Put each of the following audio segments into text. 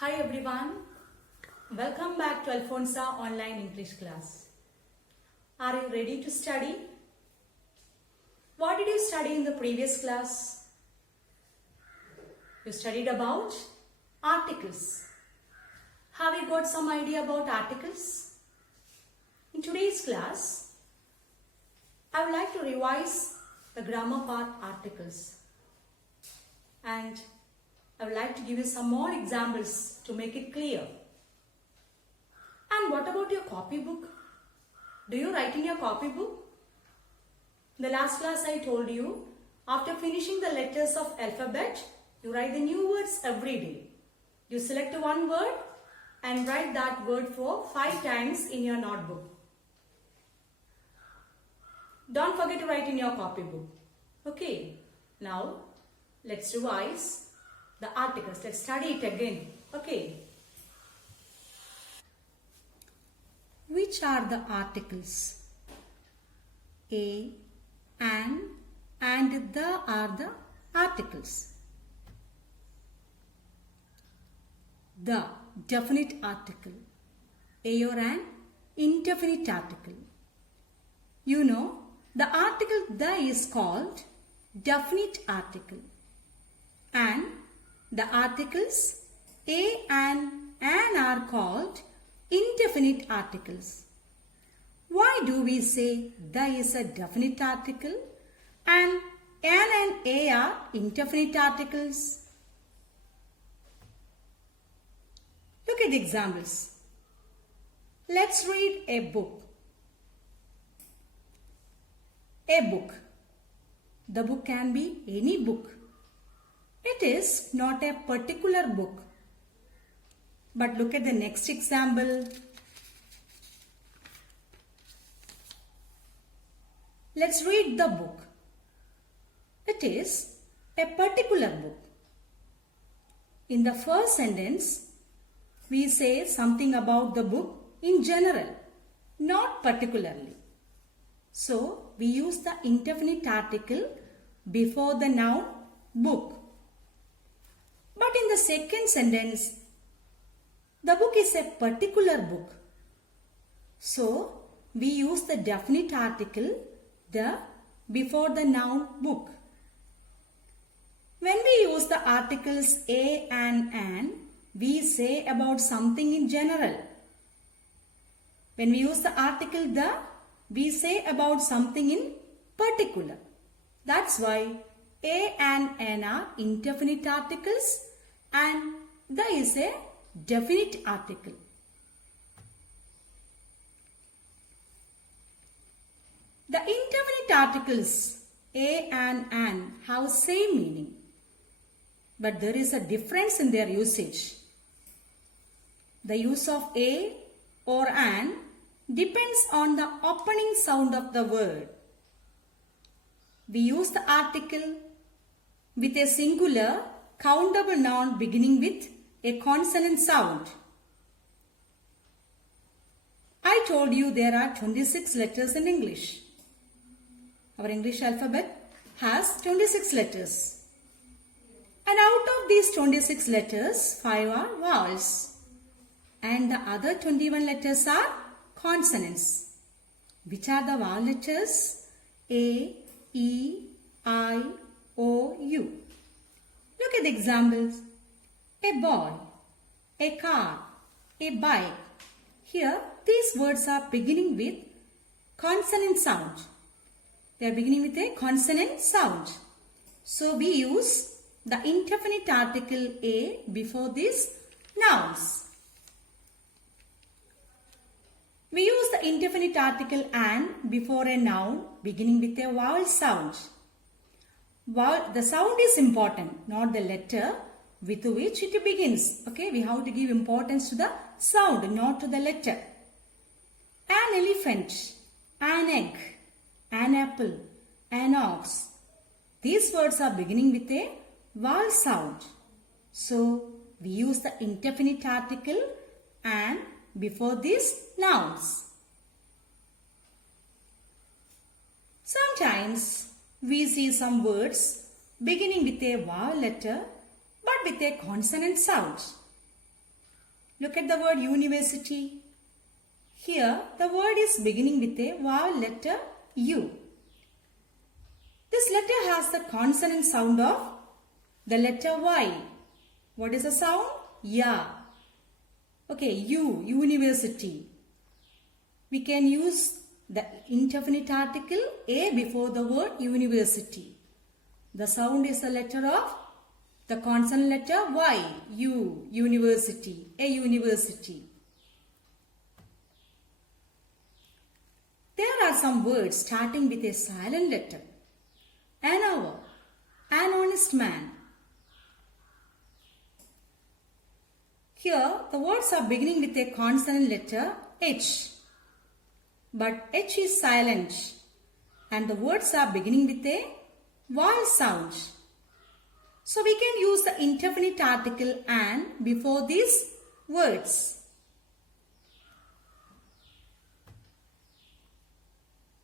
Hi everyone, welcome back to Alfonsa online English class. Are you ready to study? What did you study in the previous class? You studied about articles. Have you got some idea about articles? In today's class, I would like to revise the grammar part articles. And I would like to give you some more examples to make it clear. And what about your copybook? Do you write in your copybook? In the last class I told you, after finishing the letters of alphabet, you write the new words every day. You select one word and write that word for 5 times in your notebook. Don't forget to write in your copybook. Okay, now let's revise the articles. Let's study it again. Okay. Which are the articles? A, and the are the articles. The, definite article. A or an, indefinite article. You know, the article the is called definite article. And the articles a and an are called indefinite articles. Why do we say the is a definite article and an and a are indefinite articles? Look at the examples. Let's read a book. A book. The book can be any book. It is not a particular book. But look at the next example. Let's read the book. It is a particular book. In the first sentence, we say something about the book in general, not particularly. So, we use the indefinite article before the noun book. But in the second sentence, the book is a particular book. So, we use the definite article, the, before the noun book. When we use the articles a and an, we say about something in general. When we use the article the, we say about something in particular. That's why a and an are indefinite articles and the is a definite article. The indefinite articles a and an have same meaning, but there is a difference in their usage. The use of a or an depends on the opening sound of the word. We use the article with a singular countable noun beginning with a consonant sound. I told you there are 26 letters in English. Our English alphabet has 26 letters. And out of these 26 letters, 5 are vowels. And the other 21 letters are consonants. Which are the vowel letters? A, E, I, O, U. Look at the examples. A boy, a car, a bike. Here, these words are beginning with consonant sound. They are beginning with a consonant sound. So, we use the indefinite article a before these nouns. We use the indefinite article an before a noun beginning with a vowel sound. The sound is important, not the letter with which it begins. Okay, we have to give importance to the sound, not to the letter. An elephant, an egg, an apple, an ox. These words are beginning with a vowel sound. So, we use the indefinite article an before these nouns. Sometimes we see some words beginning with a vowel letter but with a consonant sound. Look at the word university. Here, the word is beginning with a vowel letter U. This letter has the consonant sound of the letter Y. What is the sound? Ya. Okay, U, university. We can use the indefinite article A before the word university. The sound is the letter of the consonant letter Y, U, university, a university. There are some words starting with a silent letter. An hour, an honest man. Here, the words are beginning with a consonant letter H. But H is silent and the words are beginning with a vowel sound. So we can use the indefinite article an before these words.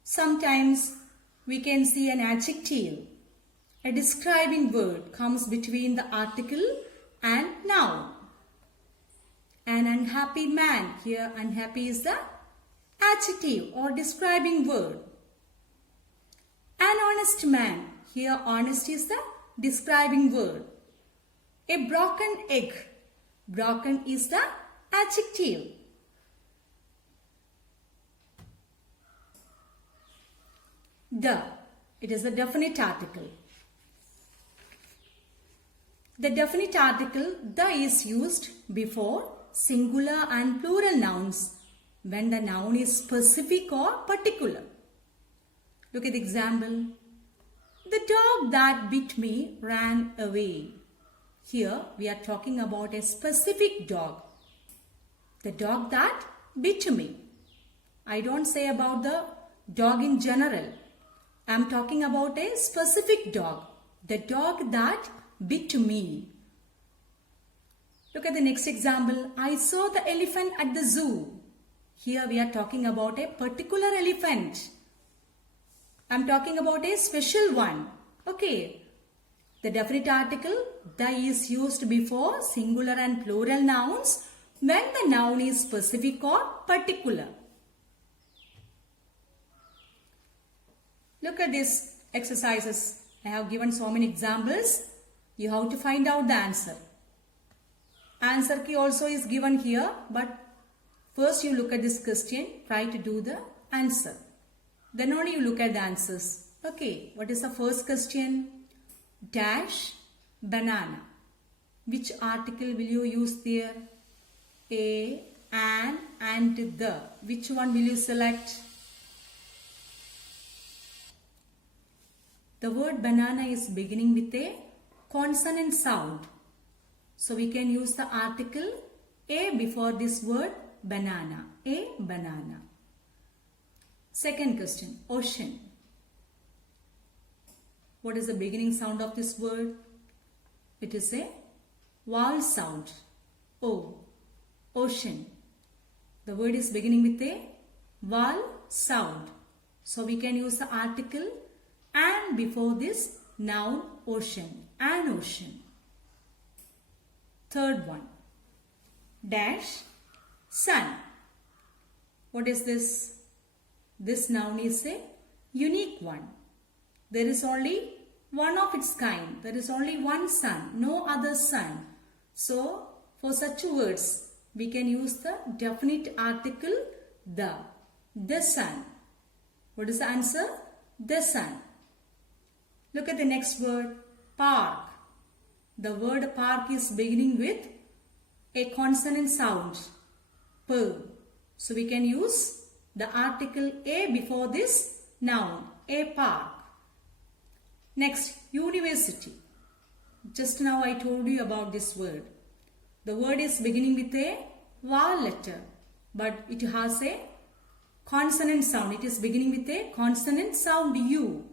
Sometimes we can see an adjective. A describing word comes between the article and noun. An unhappy man. Here unhappy is the adjective or describing word. An honest man. Here honest is the describing word. A broken egg. Broken is the adjective. The. It is the definite article. The definite article the is used before singular and plural nouns when the noun is specific or particular. Look at the example. The dog that bit me ran away. Here we are talking about a specific dog. The dog that bit me. I don't say about the dog in general. I am talking about a specific dog. The dog that bit me. Look at the next example. I saw the elephant at the zoo. Here we are talking about a particular elephant. I am talking about a special one. Okay. The definite article the is used before singular and plural nouns when the noun is specific or particular. Look at these exercises. I have given so many examples. You have to find out the answer. Answer key also is given here, but first you look at this question, try to do the answer. Then only you look at the answers. Okay, what is the first question? Dash, banana. Which article will you use there? A, an, and the. Which one will you select? The word banana is beginning with a consonant sound. So we can use the article a before this word banana. A banana. Second question, ocean. What is the beginning sound of this word? It is a vowel sound. O. Ocean. The word is beginning with a vowel sound. So we can use the article and before this noun ocean. An ocean. Third one. Dash. Sun. What is this? This noun is a unique one. There is only one of its kind. There is only one sun, no other sun. So, for such words, we can use the definite article the sun. What is the answer? The sun. Look at the next word, park. The word park is beginning with a consonant sound, p. So, we can use the article a before this noun, a park. Next, university. Just now I told you about this word. The word is beginning with a vowel letter, but it has a consonant sound. It is beginning with a consonant sound U.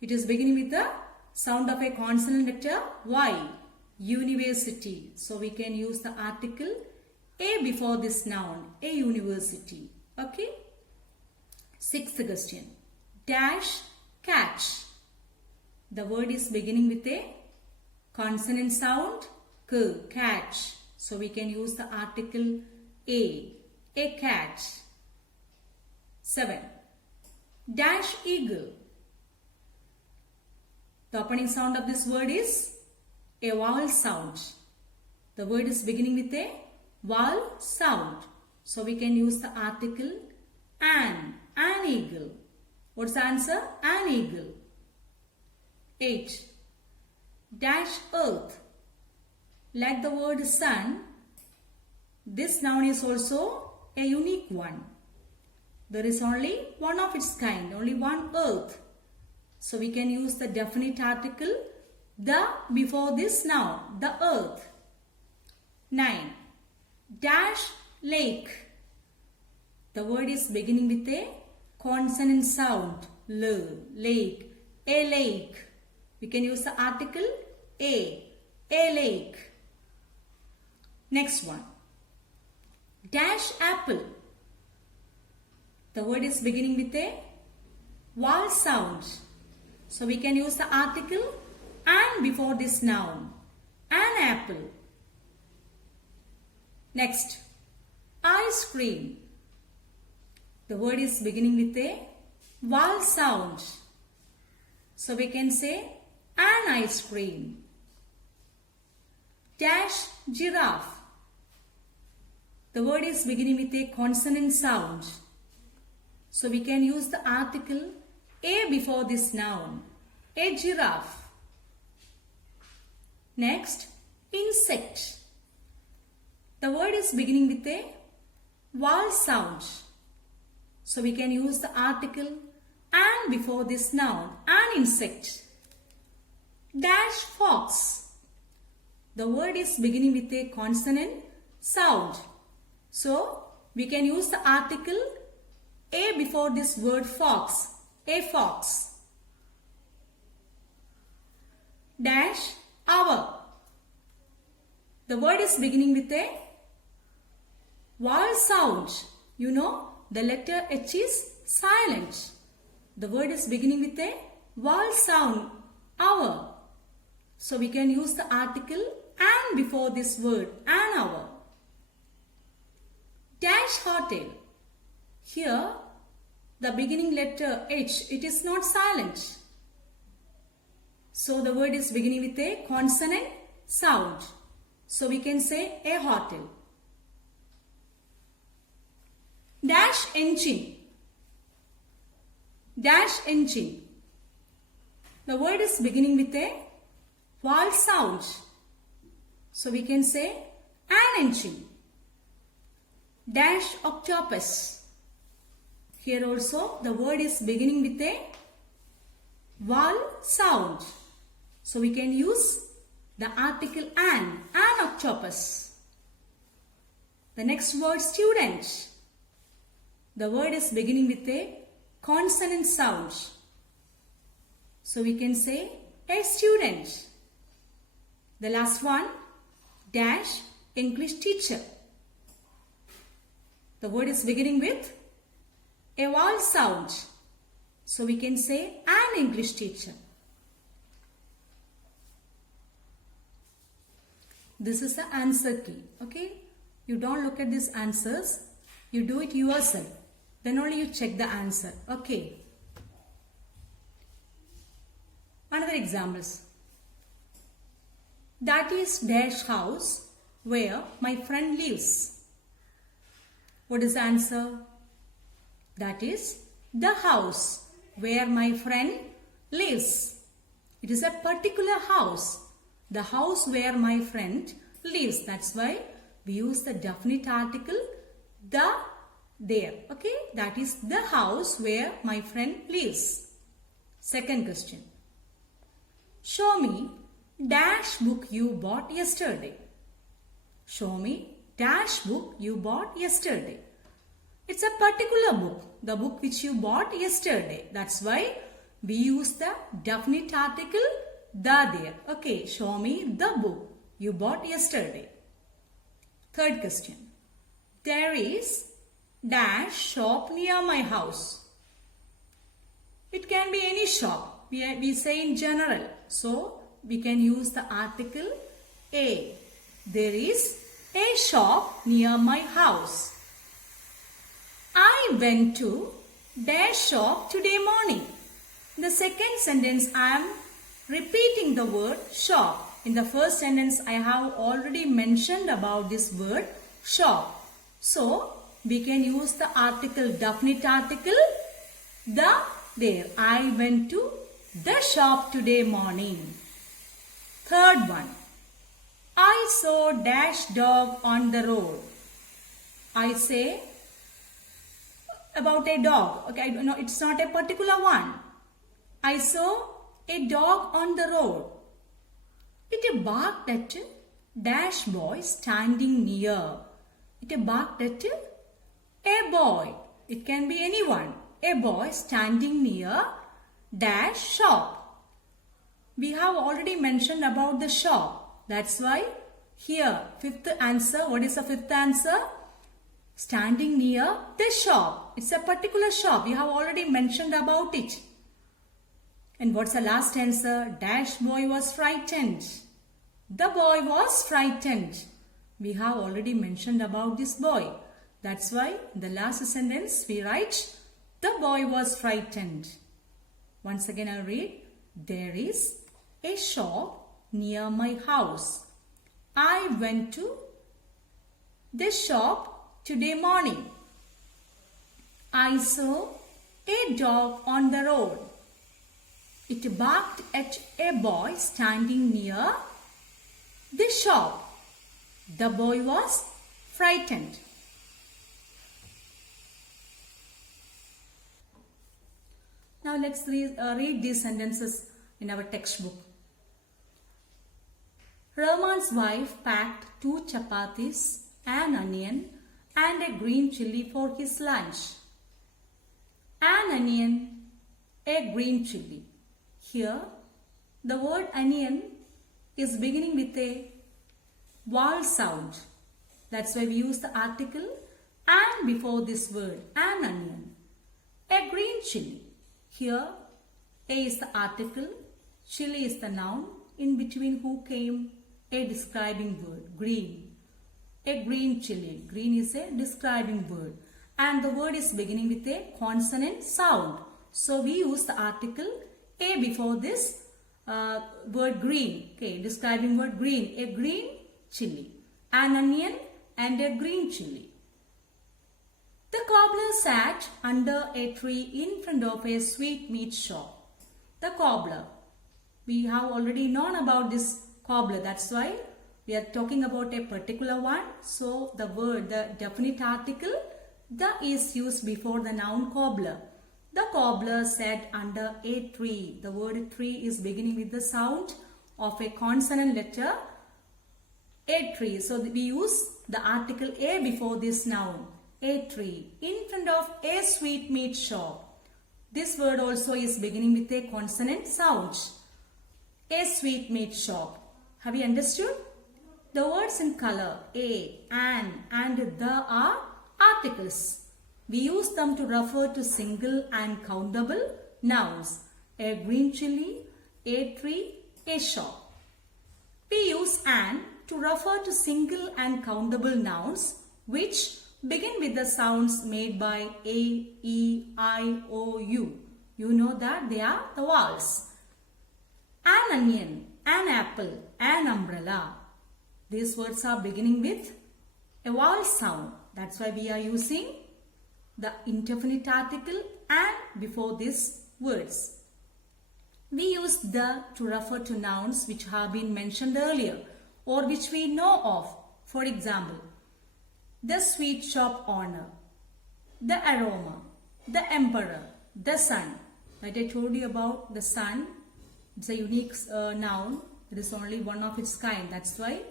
It is beginning with the sound of a consonant letter Y. University. So we can use the article a before this noun, a university. Okay. Sixth question. Dash, catch. The word is beginning with a consonant sound, k, catch. So we can use the article a cat. 7. Dash eagle. The opening sound of this word is a vowel sound. The word is beginning with a vowel sound. So we can use the article an eagle. What's the answer? An eagle. 8. Dash earth. Like the word sun, this noun is also a unique one. There is only one of its kind, only one earth. So we can use the definite article the before this noun, the earth. 9. Dash lake. The word is beginning with a consonant sound, l, lake, a lake. We can use the article a lake. Next one. Dash apple. The word is beginning with a vowel sound. So we can use the article an before this noun, an apple. Next, ice cream. The word is beginning with a vowel sound. So we can say an ice cream. Dash giraffe. The word is beginning with a consonant sound. So we can use the article a before this noun, a giraffe. Next, insect. The word is beginning with a vowel sound. So we can use the article an before this noun, an insect. Dash fox. The word is beginning with a consonant sound. So we can use the article a before this word fox, a fox. Dash hour. The word is beginning with a vowel sound. You know, the letter H is silent. The word is beginning with a vowel sound, hour. So we can use the article an before this word, an hour. Dash hotel. Here, the beginning letter H, it is not silent. So the word is beginning with a consonant sound. So we can say a hotel. Dash engine. Dash engine. The word is beginning with a vowel sound. So we can say an engine. Dash octopus. Here also the word is beginning with a vowel sound. So we can use the article an octopus. The next word, student. The word is beginning with a consonant sound. So we can say a student. The last one, dash English teacher. The word is beginning with a vowel sound. So we can say an English teacher. This is the answer key. Okay? You don't look at these answers. You do it yourself. Then only you check the answer. Okay? Another examples. That is dash house where my friend lives. What is the answer? That is the house where my friend lives. It is a particular house. The house where my friend lives. That's why we use the definite article the there. Okay? That is the house where my friend lives. Second question. Show me dash book you bought yesterday. Show me dash book you bought yesterday. It's a particular book. The book which you bought yesterday. That's why we use the definite article the there. Okay, show me the book you bought yesterday. Third question. There is dash shop near my house. It can be any shop. We say in general. So we can use the article a. There is a shop near my house. I went to dash shop today morning. In the second sentence, I am repeating the word shop. In the first sentence, I have already mentioned about this word shop. So, we can use the article, definite article, the, there. I went to the shop today morning. Third one. I saw dash dog on the road. I say about a dog. Okay, no, it's not a particular one. I saw a dog on the road. It barked at dash boy standing near. It barked at a boy. It can be anyone. A boy standing near dash shop. We have already mentioned about the shop. That's why here, fifth answer. What is the fifth answer? Standing near the shop. It's a particular shop. We have already mentioned about it. And what's the last answer? Dash boy was frightened. The boy was frightened. We have already mentioned about this boy. That's why in the last sentence we write, the boy was frightened. Once again I'll read. There is a shop near my house. I went to this shop today morning. I saw a dog on the road. It barked at a boy standing near the shop. The boy was frightened. Now let's read these sentences in our textbook. Rahman's wife packed 2 chapatis, an onion and a green chili for his lunch. An onion, a green chili. Here, the word onion is beginning with a vowel sound. That's why we use the article and before this word, an onion. A green chili. Here, a is the article, chili is the noun, in between who came a describing word, green. A green chili. Green is a describing word. And the word is beginning with a consonant sound. So we use the article a before this word green. Okay, describing word green. A green chili. An onion and a green chili. The cobbler sat under a tree in front of a sweetmeat shop. The cobbler. We have already known about this cobbler. That's why we are talking about a particular one. So the word, the definite article, the is used before the noun cobbler. The cobbler sat under a tree. The word tree is beginning with the sound of a consonant letter. A tree. So we use the article a before this noun. A tree. In front of a sweetmeat shop. This word also is beginning with a consonant sound. A sweetmeat shop. Have you understood? The words in color a, an and the are articles. We use them to refer to single and countable nouns. A green chili, a tree, a shop. We use an to refer to single and countable nouns which begin with the sounds made by a, e, I, o, u. You know that they are the vowels. An onion, an apple, an umbrella. These words are beginning with a vowel sound. That's why we are using the indefinite article and before these words. We use the to refer to nouns which have been mentioned earlier or which we know of. For example, the sweet shop owner, the aroma, the emperor, the sun. Like I told you about the sun. It's a unique noun. It is only one of its kind. That's why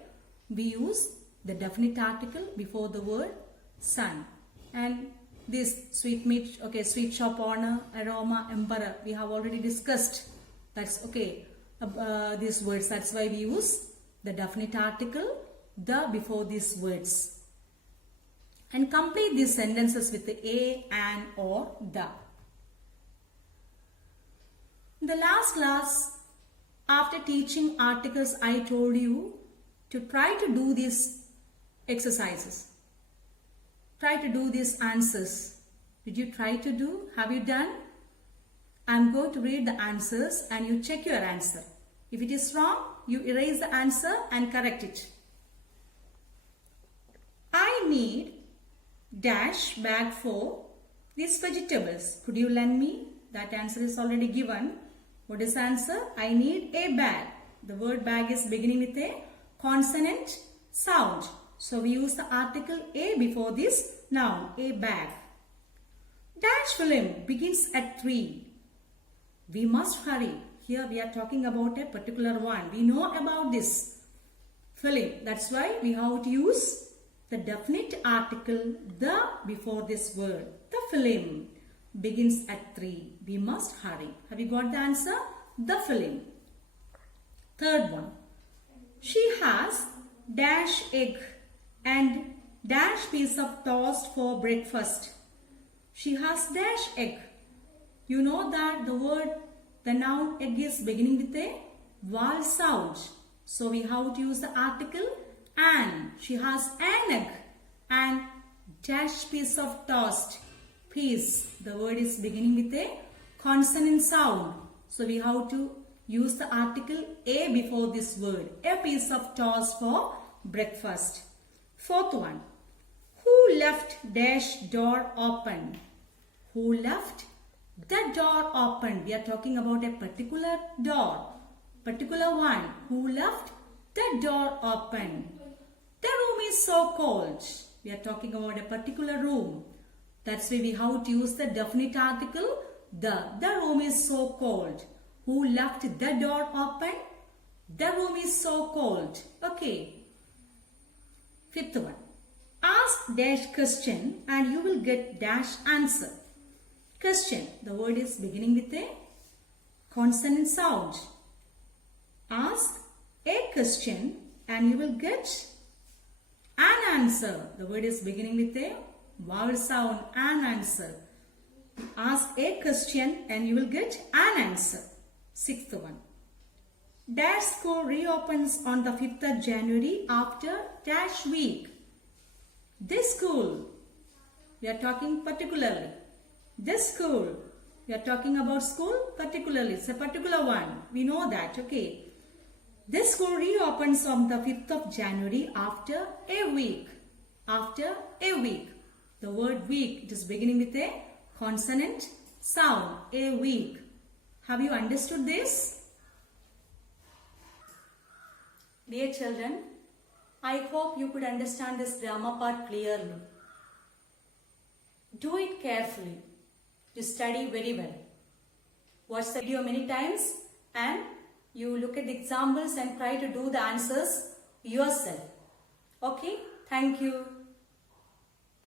we use the definite article before the word sun. And this sweet shop owner, aroma, emperor, we have already discussed. That's okay. These words. That's why we use the definite article, the before these words. And complete these sentences with the a, an, or the. In the last class, after teaching articles, I told you to try to do these exercises. Try to do these answers. Did you try to do? Have you done? I'm going to read the answers and you check your answer. If it is wrong, you erase the answer and correct it. I need dash bag for these vegetables. Could you lend me? That answer is already given. What is the answer? I need a bag. The word bag is beginning with a consonant sound. So we use the article a before this noun, a bag. Dash film begins at 3. We must hurry. Here we are talking about a particular one. We know about this film. That's why we have to use the definite article the before this word. The film begins at 3. We must hurry. Have you got the answer? The film. Third one. She has dash egg and dash piece of toast for breakfast. She has dash egg. You know that the noun egg is beginning with a vowel sound. So we have to use the article an. She has an egg and dash piece of toast. Piece. The word is beginning with a consonant sound. So we have to use the article a before this word. A piece of toast for breakfast. Fourth one. Who left dash door open? Who left the door open? We are talking about a particular door. Particular one. Who left the door open? The room is so cold. We are talking about a particular room. That's why we have to use the definite article the. The room is so cold. Who left the door open? The room is so cold. Okay. Fifth one. Ask dash question and you will get dash answer. Question. The word is beginning with a consonant sound. Ask a question and you will get an answer. The word is beginning with a vowel sound, an answer. Ask a question and you will get an answer. Sixth one. Dash school reopens on the 5th of January after dash week. This school, we are talking particularly. This school, we are talking about school particularly. It's a particular one. We know that, okay. This school reopens on the 5th of January after a week. After a week. The word week, it is beginning with a consonant sound. A week. Have you understood this? Dear children, I hope you could understand this grammar part clearly. Do it carefully. To study very well. Watch the video many times and you look at the examples and try to do the answers yourself. Okay? Thank you.